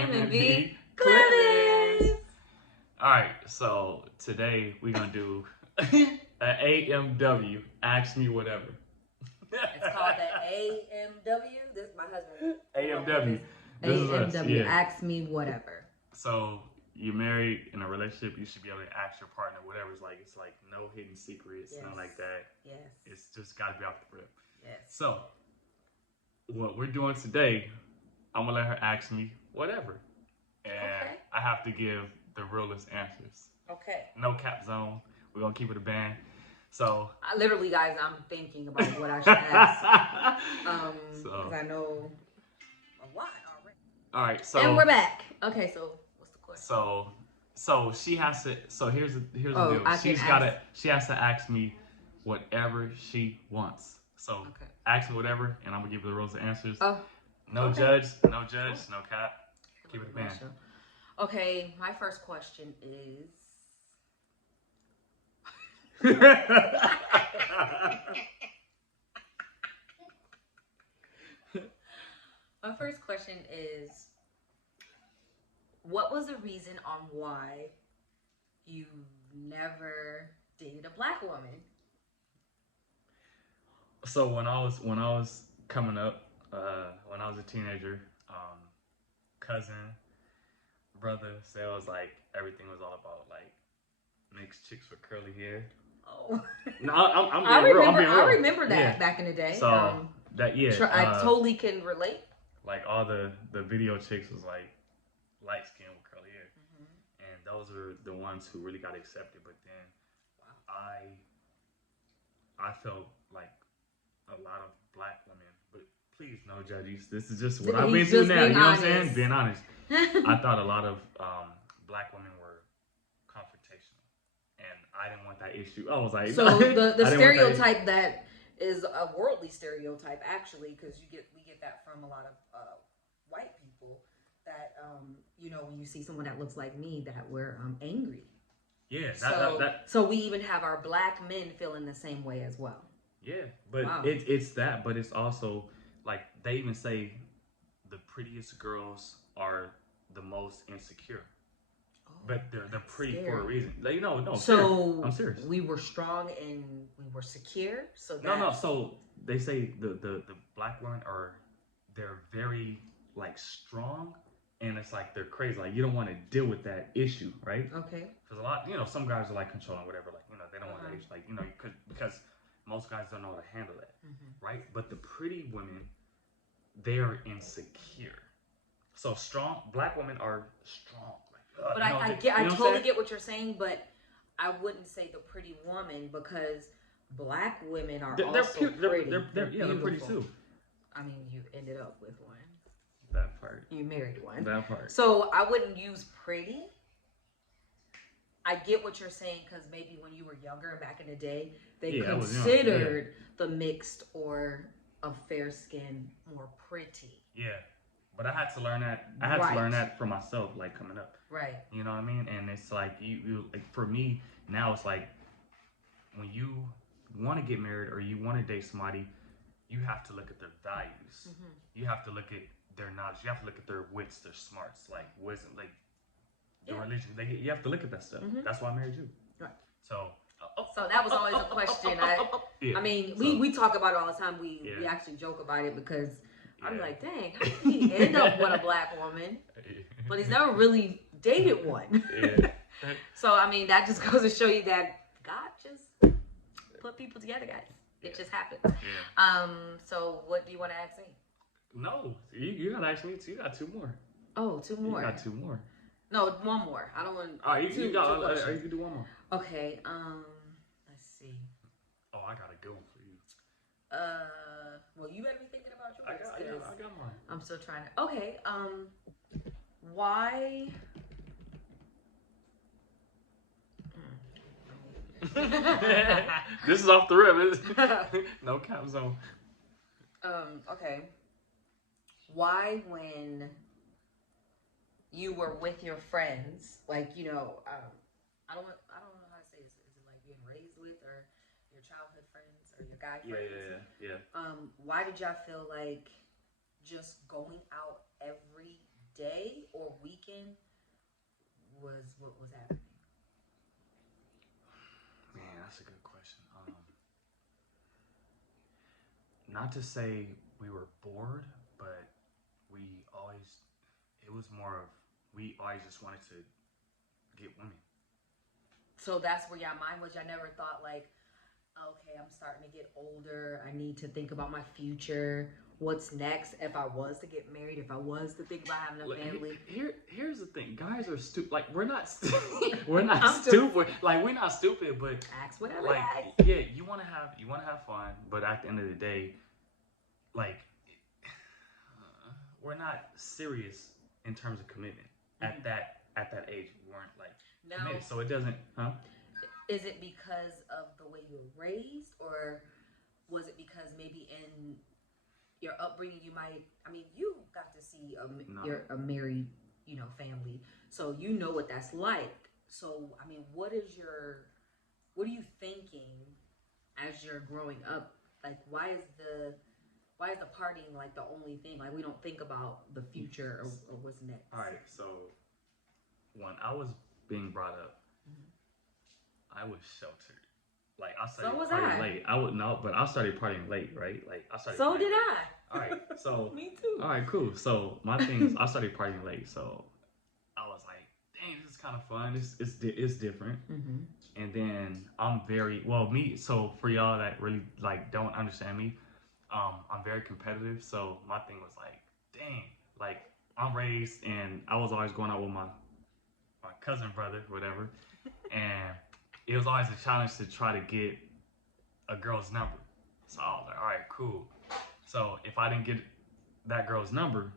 AMW Clips. All right, so today we're gonna do an AMW. Ask me whatever. It's called the AMW. This is my husband. AMW. This is us. AMW. Ask me whatever. So you're married in a relationship, you should be able to ask your partner whatever. It's like no hidden secrets, Yes. nothing like that. Yes. It's just gotta be off the rip. Yes. So what we're doing today, I'm gonna let her ask me whatever, and Okay. I have to give the realest answers. Okay. No cap zone. We're gonna keep it a band. So Literally, guys, I'm thinking about what I should ask. Because I know a lot already. All right. So and we're back. Okay. So what's the question? So she has to. So here's the deal. She has to ask me whatever she wants. So okay. Ask me whatever, and I'm gonna give her the rules and answers. Oh. No okay. judge, no cap. Keep it a band. Okay. My first question is. My first question is, what was the reason on why you never dated a black woman? So when I was coming up, when I was a teenager, cousin, brother, so it was like everything was all about like mixed chicks with curly hair. Oh, no, I'm being real. I remember that back in the day. So I totally can relate. Like all the video chicks was like light skin with curly hair, and those are the ones who really got accepted. But then I felt like a lot of black women, but please no judges. This is just what I've been through now. You know what I'm saying? Being honest, I thought a lot of black women were confrontational, and I didn't want that issue. I was like, so the stereotype that is a worldly stereotype actually, because we get that from a lot of white people that when you see someone that looks like me that we're angry. Yeah. So we even have our black men feeling the same way as well. Yeah, but it's that, but it's also like they even say the prettiest girls are the most insecure. But they're pretty for a reason. Like, no. So I'm serious. We were strong and we were secure. So no. So they say the black women they're very like strong, and it's like they're crazy. Like you don't want to deal with that issue, right? Okay. Because a lot, some guys are like controlling whatever. Like they don't want that issue. Like because most guys don't know how to handle that, right? But the pretty women, they are insecure. So strong black women are strong. But I totally get what you're saying, but I wouldn't say the pretty woman because black women are also pretty. They're pretty too. I mean, you ended up with one. That part. You married one. That part. So I wouldn't use pretty. I get what you're saying because maybe when you were younger and back in the day, they considered the mixed or a fair skin more pretty. Yeah. But I had to learn that. I had to learn that for myself, like coming up. Right. You know what I mean? And it's like you like for me now, it's like when you want to get married or you want to date somebody, you have to look at their values. You have to look at their knowledge. You have to look at their wits, their smarts, like wisdom, like the religion. You have to look at that stuff. That's why I married you. Right. So that was always a question. I mean, we talk about it all the time. We actually joke about it because. I'm like, dang, how did he end up with a black woman? But he's never really dated one. So, I mean, that just goes to show you that God just put people together, guys. It just happens. So, what do you want to ask me? No, you got to ask me too. You got two more. Oh, two more. You got two more. No, one more. I don't want. All right, you can do one more. Okay. Let's see. Oh, I got a good one for you. Well, you better be thinking about yours. I got mine. I'm still trying to. Okay. Why? This is off the rip. No cap zone. Okay. Why, when you were with your friends, like I don't know how to say this. Is it like being raised with or your childhood friends or your guy friends? Yeah. Why did y'all feel like just going out every day or weekend was what was happening? Man, that's a good question. Not to say we were bored, but it was more of, we always just wanted to get women. So that's where y'all mind was. Y'all never thought like, okay, I'm starting to get older. I need to think about my future. What's next? If I was to get married, if I was to think about having a family. Here's the thing. Guys are stupid. Like, we're not we're not stupid. Like, we're not stupid, but ask whatever. Like, yeah, you want to have fun, but at the end of the day, like, we're not serious in terms of commitment. At that age. We weren't like committed. So it doesn't, Is it because of the way you were raised, or was it because maybe in your upbringing you got to see a married, family, so you know what that's like. So I mean, what are you thinking as you're growing up? Like, why is the partying like the only thing? Like, we don't think about the future or what's next. All right, so when I was being brought up, I was sheltered. Like, I started partying late. But I started partying late, right? Like, I started. So did I. All right, so me too. All right, cool. So my thing is, I started partying late, so I was like, dang, this is kind of fun. It's different. And then I'm so for y'all that really like don't understand me, I'm very competitive. So my thing was like, dang, like I'm raised, and I was always going out with my cousin brother, whatever, and it was always a challenge to try to get a girl's number. So I was like, all right, cool. So if I didn't get that girl's number,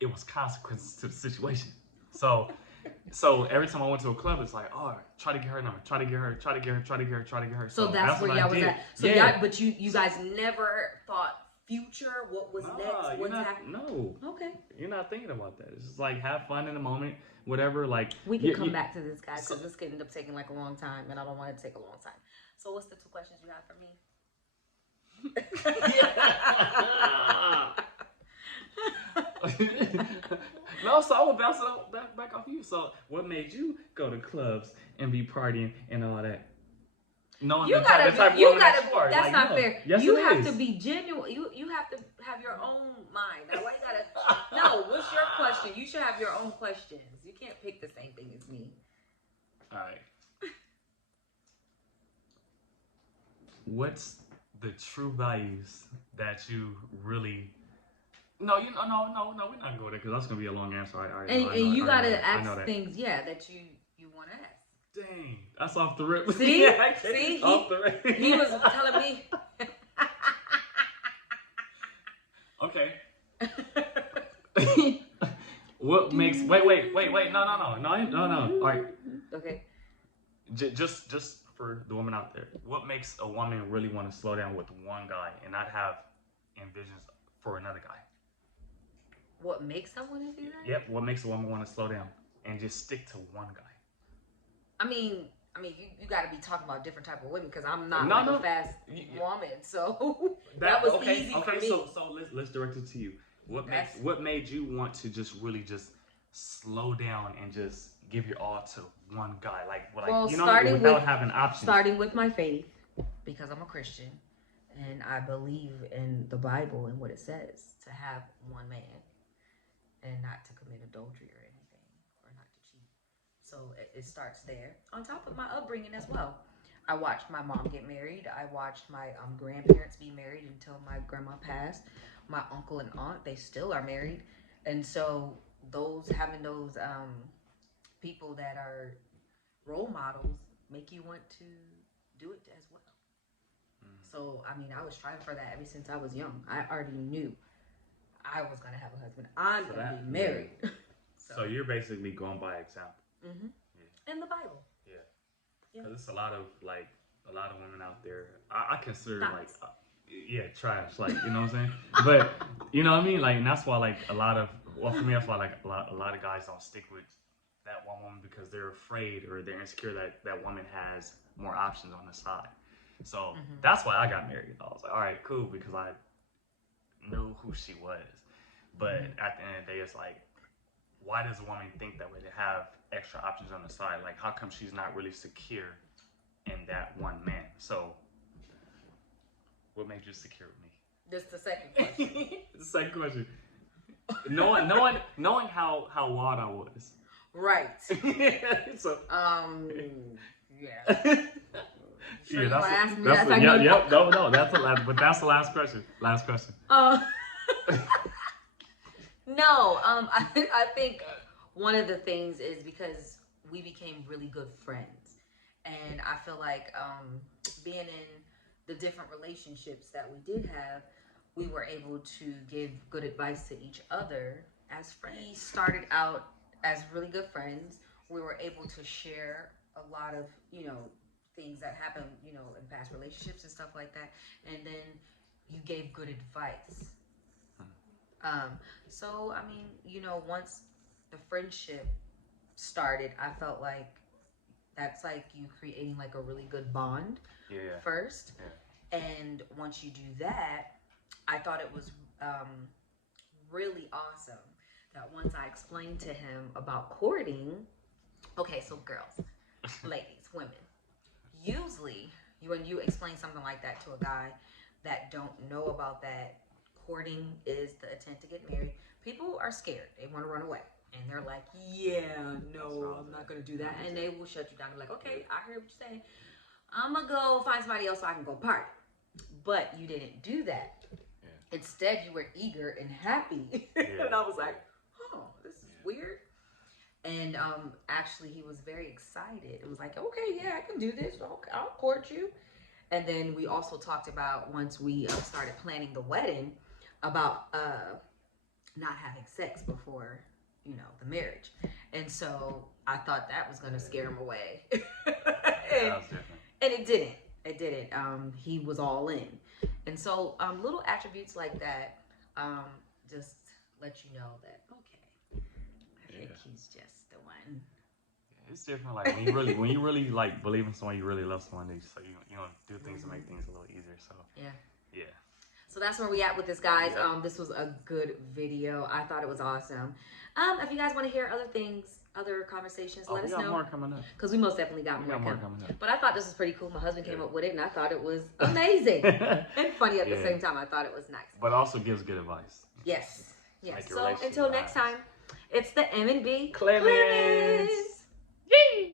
it was consequences to the situation. So every time I went to a club, it's like, oh, try to get her number, try to get her. So that's where y'all was at. So y'all, but you guys never thought future, what was next, what's happening? No. Okay. You're not thinking about that. It's just like, have fun in the moment, whatever. Like, we can come back to this, guys, because this could end up taking like a long time, and I don't want it to take a long time. So what's the 2 questions you have for me? No, so I will bounce it back off you. So what made you go to clubs and be partying and all that? No, that's not fair. Yes, you have to be genuine. You have to have your own mind. That's why you gotta. No, what's your question? You should have your own questions. You can't pick the same thing as me. All right. What's the true values that you really? No, we're not gonna go there because that's gonna be a long answer. And you gotta ask things, that you want to ask. Dang, that's off the rip. See, off the rip. He was telling me. Okay. What makes? Wait. No. All right. Okay. Just for the woman out there, what makes a woman really want to slow down with one guy and not have envisions for another guy? What makes someone do that? Yep. What makes a woman want to slow down and just stick to one guy? I mean, you got to be talking about different type of women because I'm not a fast woman, so that was easy for me. So let's direct it to you. What made you want to just really just slow down and just give your all to one guy, without having options? Starting with my faith, because I'm a Christian and I believe in the Bible and what it says to have one man and not to commit adultery or anything, or not to cheat. So it starts there. On top of my upbringing as well. I watched my mom get married. I watched my grandparents be married until my grandma passed. My uncle and aunt, they still are married. And so having those people that are role models make you want to do it as well. So, I was striving for that ever since I was young. I already knew I was going to have a husband. I'm going to be married. So you're basically going by example. Mm-hmm. Yeah. In the Bible. Yeah. Because there's a lot of women out there. I consider trash. Like, you know what I'm saying? But you know what I mean? Like, and that's why for me, that's why a lot of guys don't stick with that one woman because they're afraid or they're insecure that woman has more options on the side. So that's why I got married. I was like, all right, cool, because I knew who she was. But at the end of the day, it's like, why does a woman think that way to have extra options on the side? Like, how come she's not really secure in that one man? So, what made you secure with me? This is the second question. The second question. Knowing how wild I was. Right. So. Yeah. Sure, yeah, that's no, that's the last. But that's the last question. Last question. No. I think one of the things is because we became really good friends, and I feel like being in the different relationships that we did have, we were able to give good advice to each other as friends. We started out as really good friends. We were able to share a lot of, things that happened, in past relationships and stuff like that. And then you gave good advice. So, I mean, once the friendship started, I felt like that's like you creating like a really good bond first. Yeah. And once you do that, I thought it was really awesome that once I explained to him about courting, okay, so girls, ladies, women, usually when you explain something like that to a guy that don't know about that, courting is the intent to get married, people are scared. They want to run away. And they're like, yeah, no, I'm not going to do that. And they will shut you down. They're like, okay, I hear what you're saying. I'm going to go find somebody else so I can go party. But you didn't do that. Yeah. Instead, you were eager and happy. Yeah. And I was like, oh, this is weird. And actually, he was very excited. It was like, okay, yeah, I can do this. Okay, I'll court you. And then we also talked about, once we started planning the wedding, about not having sex before, the marriage. And so I thought that was going to scare him away. That was different. And it didn't. It didn't. He was all in. And so little attributes like that just let you know that, okay, I think he's just the one. Yeah, it's different. Like when you really like believe in someone, you really love someone, so you do things to make things a little easier. So yeah. So that's where we at with this, guys. This was a good video. I thought it was awesome. If you guys want to hear other conversations, let us know. We got more coming up. Because we most definitely got more coming up. But I thought this was pretty cool. My husband came up with it, and I thought it was amazing. And funny at the same time. I thought it was nice. But also gives good advice. Yes. So until next time, it's the M&B Clemens.